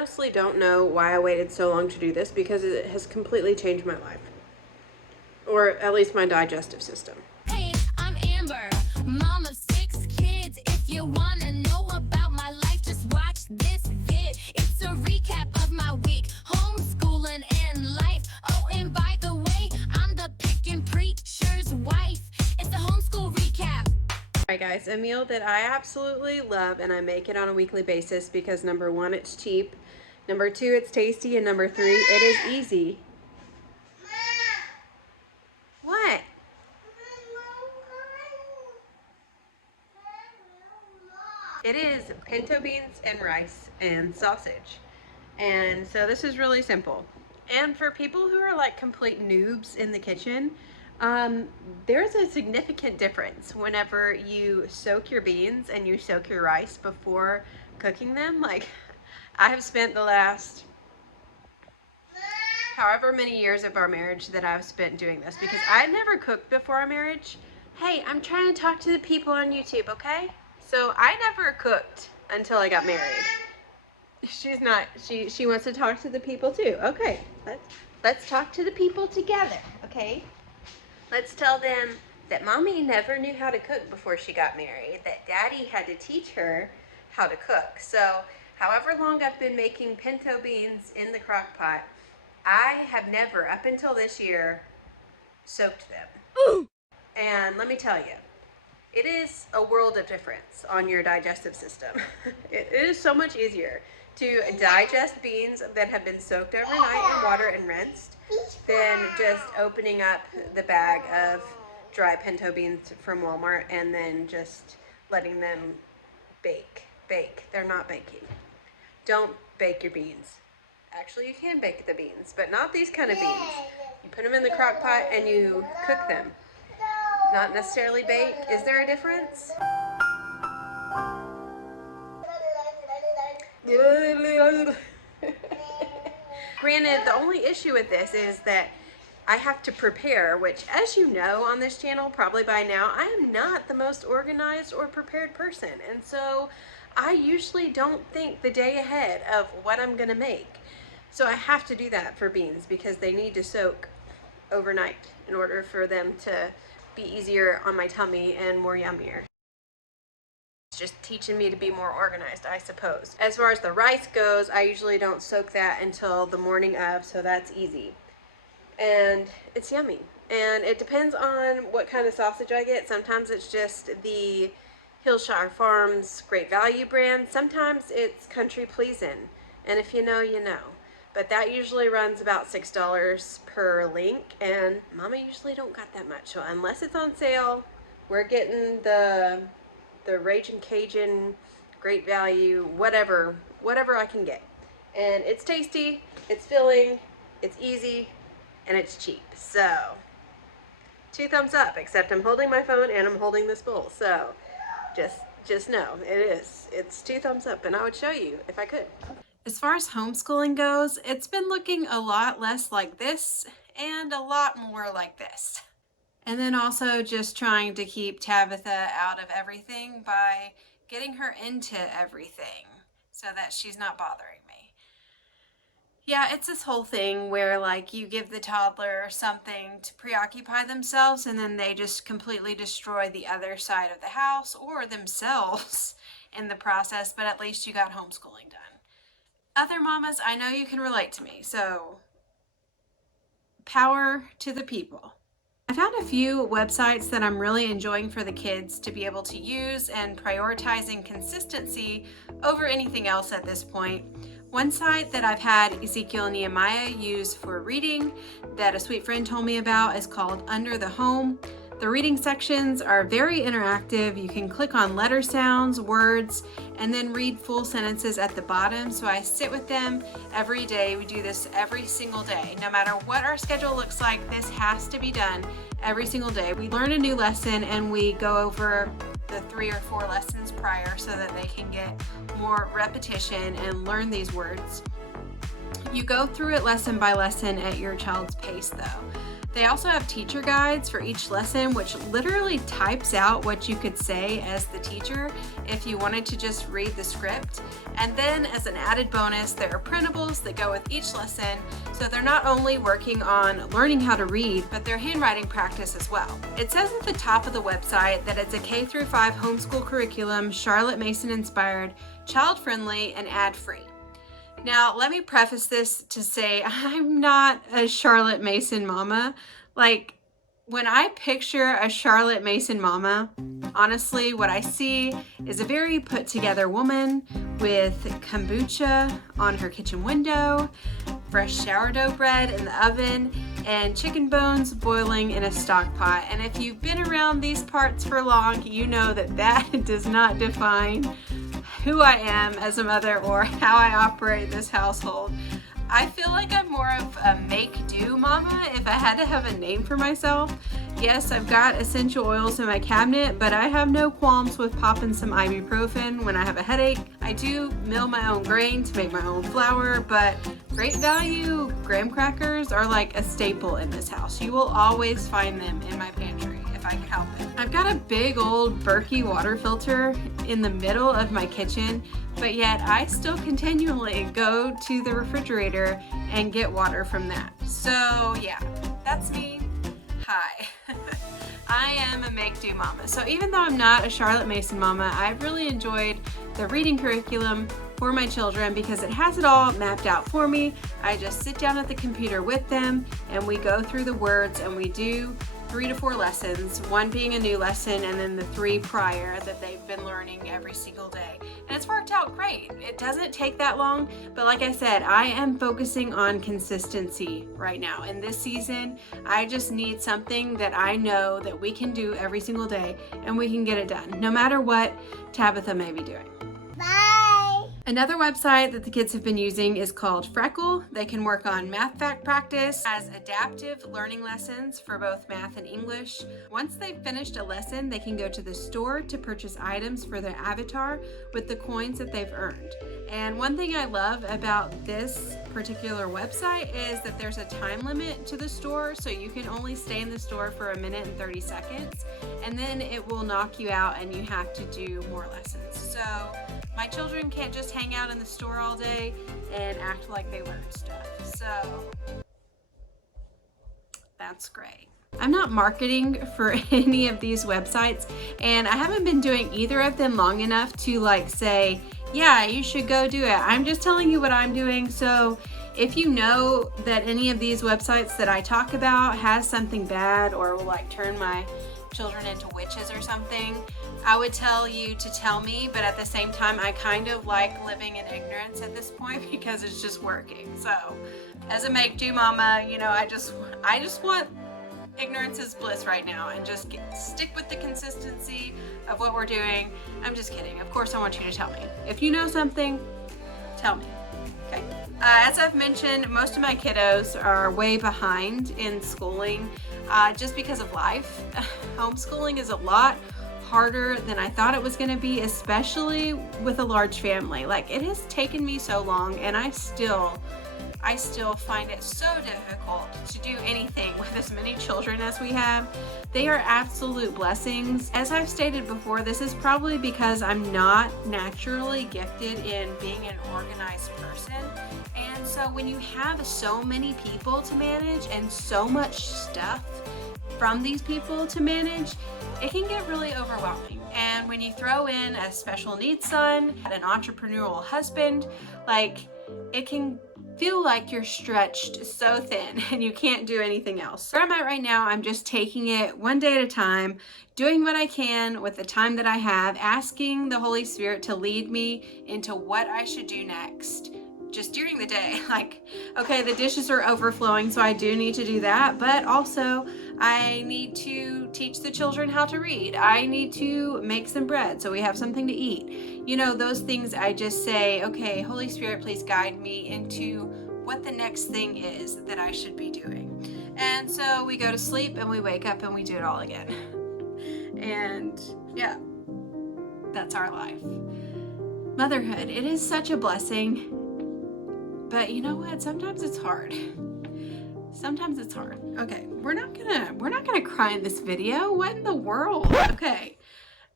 honestly don't know why I waited so long to do this because it has completely changed my life. Or at least my digestive system. Hey, I'm Amber, mom of 6 kids. If you wanna know about my life, just watch this vid. It's a recap of my week, homeschooling and life. Oh, and by the way, I'm the pick and preacher's wife. It's the homeschool recap. Alright guys, a meal that I absolutely love, and I make it on a weekly basis because number 1, it's cheap, number 2, it's tasty, and number 3, it is easy. What? It is pinto beans and rice and sausage. And so this is really simple. And for people who are like complete noobs in the kitchen, there's a significant difference whenever you soak your beans and you soak your rice before cooking them. Like, I have spent the last however many years of our marriage that I've spent doing this because I never cooked before our marriage. Hey, I'm trying to talk to the people on YouTube, okay? So I never cooked until I got married. She's not, she wants to talk to the people too. Okay, let's talk to the people together, okay? Let's tell them that mommy never knew how to cook before she got married, that daddy had to teach her how to cook. So however long I've been making pinto beans in the crock pot, I have never, up until this year, soaked them. Ooh. And let me tell you, it is a world of difference on your digestive system. It is so much easier to digest beans that have been soaked overnight in water and rinsed than just opening up the bag of dry pinto beans from Walmart and then just letting them bake. They're not baking. Don't bake your beans. Actually, you can bake the beans, but not these kind of beans. You put them in the crock pot and you cook them. Not necessarily bake. Is there a difference? Granted, the only issue with this is that I have to prepare, which, as you know on this channel, probably by now, I am not the most organized or prepared person. And so I usually don't think the day ahead of what I'm gonna make. So I have to do that for beans because they need to soak overnight in order for them to be easier on my tummy and more yummier. It's just teaching me to be more organized, I suppose. As far as the rice goes, I usually don't soak that until the morning of, so that's easy. And it's yummy. And it depends on what kind of sausage I get. Sometimes it's just the Hillshire Farms Great Value brand. Sometimes it's Country Pleasin'. And if you know, you know. But that usually runs about $6 per link, and Mama usually don't got that much. So unless it's on sale, we're getting the Ragin' Cajun Great Value, whatever I can get. And it's tasty, it's filling, it's easy, and it's cheap. So 2 thumbs up, except I'm holding my phone and I'm holding this bowl. So just know it's 2 thumbs up, and I would show you if I could. As far as homeschooling goes, it's been looking a lot less like this and a lot more like this. And then also just trying to keep Tabitha out of everything by getting her into everything so that she's not bothering me. Yeah, it's this whole thing where like you give the toddler something to preoccupy themselves and then they just completely destroy the other side of the house or themselves in the process, but at least you got homeschooling done. Other mamas, I know you can relate to me, so power to the people. I found a few websites that I'm really enjoying for the kids to be able to use and prioritizing consistency over anything else at this point. One site that I've had Ezekiel and Nehemiah use for reading that a sweet friend told me about is called Under the Home. The reading sections are very interactive. You can click on letter sounds, words, and then read full sentences at the bottom. So I sit with them every day. We do this every single day. No matter what our schedule looks like, this has to be done every single day. We learn a new lesson and we go over the 3 or 4 lessons prior so that they can get more repetition and learn these words. You go through it lesson by lesson at your child's pace though. They also have teacher guides for each lesson, which literally types out what you could say as the teacher if you wanted to just read the script. And then as an added bonus, there are printables that go with each lesson, so they're not only working on learning how to read, but their handwriting practice as well. It says at the top of the website that it's a K-5 homeschool curriculum, Charlotte Mason inspired, child-friendly, and ad-free. Now, let me preface this to say I'm not a Charlotte Mason mama. Like, when I picture a Charlotte Mason mama, honestly, what I see is a very put together woman with kombucha on her kitchen window, fresh sourdough bread in the oven, and chicken bones boiling in a stock pot. And if you've been around these parts for long, you know that that does not define who I am as a mother or how I operate this household. I feel like I'm more of a make-do mama if I had to have a name for myself. Yes, I've got essential oils in my cabinet, but I have no qualms with popping some ibuprofen when I have a headache. I do mill my own grain to make my own flour, but Great Value graham crackers are like a staple in this house. You will always find them in my pantry if I can help it. I've got a big old Berkey water filter in the middle of my kitchen, but yet I still continually go to the refrigerator and get water from that. So yeah, that's me. Hi. I am a make-do mama. So even though I'm not a Charlotte Mason mama, I've really enjoyed the reading curriculum for my children because it has it all mapped out for me. I just sit down at the computer with them and we go through the words and we do 3 to 4 lessons, one being a new lesson and then the 3 prior that they've been learning every single day. And it's worked out great. It doesn't take that long, but like I said, I am focusing on consistency right now. In this season, I just need something that I know that we can do every single day and we can get it done, no matter what Tabitha may be doing. Bye. Another website that the kids have been using is called Freckle. They can work on math fact practice as adaptive learning lessons for both math and English. Once they've finished a lesson, they can go to the store to purchase items for their avatar with the coins that they've earned. And one thing I love about this particular website is that there's a time limit to the store, so you can only stay in the store for 1 minute and 30 seconds, and then it will knock you out and you have to do more lessons. So my children can't just hang out in the store all day and act like they learned stuff. So that's great. I'm not marketing for any of these websites, and I haven't been doing either of them long enough to like say, yeah, you should go do it. I'm just telling you what I'm doing. So if you know that any of these websites that I talk about has something bad or will like turn my children into witches or something, I would tell you to tell me, but at the same time, I kind of like living in ignorance at this point because it's just working. So as a make-do mama, you know, I just want ignorance is bliss right now and just stick with the consistency of what we're doing. I'm just kidding. Of course, I want you to tell me. If you know something, tell me. Okay. As I've mentioned, most of my kiddos are way behind in schooling just because of life. Homeschooling is a lot harder than I thought it was going to be, especially with a large family. Like, it has taken me so long, and I still find it so difficult to do anything with as many children as we have. They are absolute blessings. As I've stated before, this is probably because I'm not naturally gifted in being an organized person. And so when you have so many people to manage and so much stuff from these people to manage, it can get really overwhelming. And when you throw in a special needs son, an entrepreneurial husband, like, it can feel like you're stretched so thin and you can't do anything else. Where I'm at right now, I'm just taking it one day at a time, doing what I can with the time that I have, asking the Holy Spirit to lead me into what I should do next. Just during the day, like, okay, the dishes are overflowing, so I do need to do that, but also I need to teach the children how to read. I need to make some bread so we have something to eat. You know, those things I just say, okay, Holy Spirit, please guide me into what the next thing is that I should be doing. And so we go to sleep and we wake up and we do it all again. And yeah, that's our life. Motherhood, it is such a blessing. But you know what? Sometimes it's hard. Sometimes it's hard. Okay, we're not gonna cry in this video. What in the world? Okay.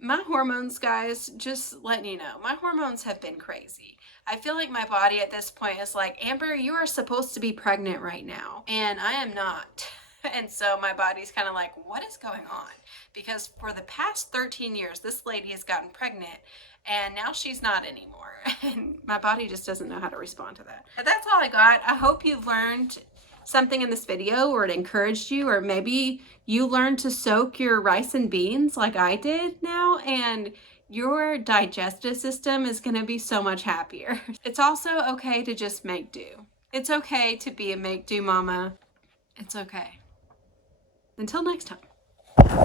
My hormones, guys, just letting you know, my hormones have been crazy. I feel like my body at this point is like, Amber, you are supposed to be pregnant right now, and I am not. And so my body's kind of like, what is going on? Because for the past 13 years, this lady has gotten pregnant, and now she's not anymore. And my body just doesn't know how to respond to that. But that's all I got. I hope you've learned something in this video, or it encouraged you, or maybe you learned to soak your rice and beans like I did now, and your digestive system is going to be so much happier. It's also okay to just make do. It's okay to be a make do mama. It's okay. Until next time.